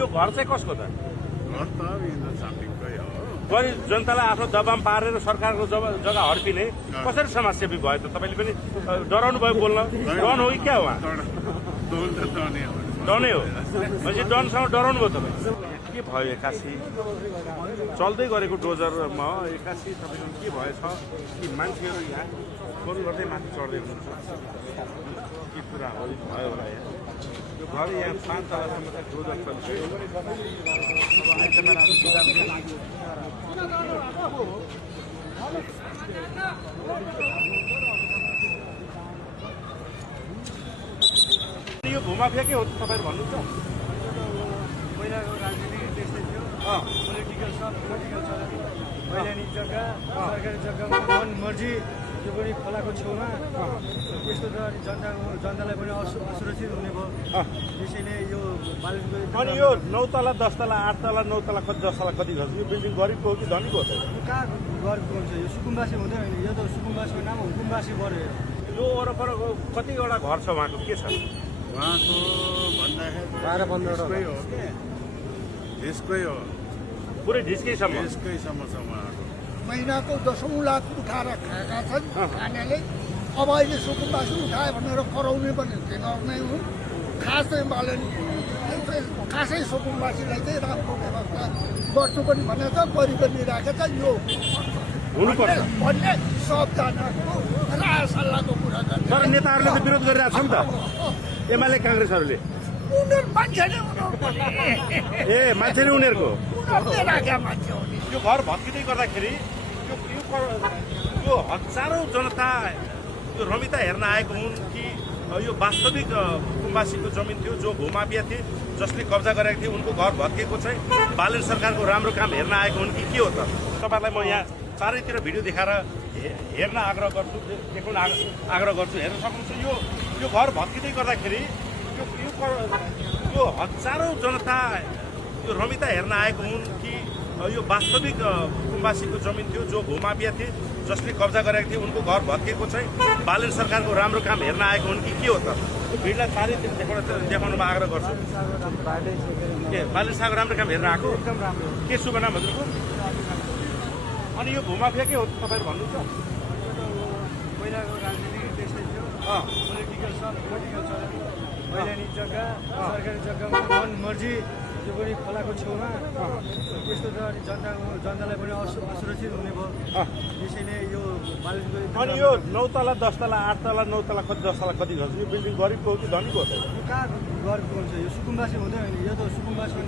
यो घर चाहिँ कसको त घर त यिनीहरू सापिङकै हो। गरिब जनतालाई आफ्नो दबाम पारेर सरकारको जग्गा हड्पिने कसरी समाजसेवी भयो त? तपाईँले पनि डराउनु भयो बोल्न। डन हो कि क्या हो? डन त डनै हो। डनै हो भनेपछि डनसँग डराउनु भयो तपाईँ? के भयो एक्कासी चल्दै गरेको डोजरमा एक्कासी तपाईँको के भएछ कि मान्छेहरू यहाँ फोन गर्दै माथि चढ्दै हुनुहुन्छ? के कुरा हो भयो होला यहाँ? यो घर यहाँ 5 तलासम्म त डोजर चल्छ। अब आइतबार आज बिदा हुने। यो भूमाफिया के हो तपाईँहरू भन्नुहुन्छ? पहिलाको राजनीति त्यस्तै थियो। पोलिटिकल सब पोलिटिकल चल्यो। वैधानिक जग्गा सरकारी जग्गामा मन मर्जी त्यो पनि खोलाको छेउमा त्यस्तो त अनि जनतालाई पनि असुरक्षित हुने भयो। त्यसैले यो बालनको अनि यो 9 तला 10 तला 8 तला 9 तला कति 10 तला कति गर्छ? यो बिल्डिङ गरिबको हो कि धनीको हो त? कहाँ गरेको हुन्छ? यो सुकुम्बासी हुँदै होइन, यो त सुकुम्बासीको नाम हुकुम्बासी बढ्यो। यो वरपरको कतिवटा घर छ उहाँको? के छ उहाँको भन्दाखेरि 12-15 यसकै हो कि यसकै हो। पुरै ढिस्कैसम्म? यसकैसम्म छ उहाँको। महिनाको 10औं लाख उठाएर खाएका छन् खानेले। अब अहिले सुकुम्बासी उठायो भनेर कराउने पनि गर्ने हुन्। खासै बालन खासै सुकुम्बासीलाई चाहिँ राम्रो व्यवस्था गर्छु पनि भनेको छ, गरी पनि राखेको छ। यो हुनुपर्छ भन्ने सबजनाको राय सल्लाहको कुरा गर्ने। तर नेताहरूले त विरोध गरिरहेको छ नि त, एमाले काङ्ग्रेसहरूले। उनीहरू मान्छे नै उनीहरूको ए मान्छे नै उनीहरूको उनीहरूले राखेका मान्छे हो नि। यो घर भत्किँदै गर्दाखेरि यो हजारौँ जनता यो रमिता हेर्न आएको हुन् कि यो वास्तविक कुम्बासीको जमिन थियो जो भूमाफिया थिए जसले कब्जा गरेको थियो उनको घर भत्किएको चाहिँ बालेन सरकारको राम्रो काम हेर्न आएको हुन् कि के हो त? तपाईँलाई म यहाँ चारैतिर भिडियो देखाएर हेर्न आग्रह गर्छु, देखाउन आग्रह गर्छु। हेर्न सक्नुहुन्छ यो घर भत्किँदै गर्दाखेरि यो हजारौँ जनता यो रमिता हेर्न आएको हुन् कि यो वास्तविक कुम्बासीको जमिन थियो जो भूमाफिया थिए जसले कब्जा गरेको थियो उनको घर भत्किएको चाहिँ बालेन सरकारको राम्रो काम हेर्न आएको हुन् कि के हो त? यो भिडलाई चारैतिर देखाउनमा आग्रह गर्छु। ए बालेन सरकारको राम्रो काम हेर्न आएको? एकदम राम्रो। के शुभ नाम हजुरको? अनि यो भूमाफिया के हो तपाईँहरू भन्नुहुन्छ? पहिलाको राजनीति त्यस्तै थियो। पोलिटिकल सब पोलिटिकल चल्यो। वैधानिक जग्गा सरकारी जग्गामा मन मर्जी त्यो पनि खोलाको छेउमा त्यस्तो त अनि जनतालाई पनि असुरक्षित हुने भयो। त्यसैले यो बालनको अनि यो 9 तला 10 तला 8 तला 9 तला कति 10 तला कति गर्छ? यो बिल्डिङ गरिबको हो कि धनीको हो त? कहाँ गरेको हुन्छ? यो सुकुम्बासी हुँदै होइन, यो त सुकुम्बासीको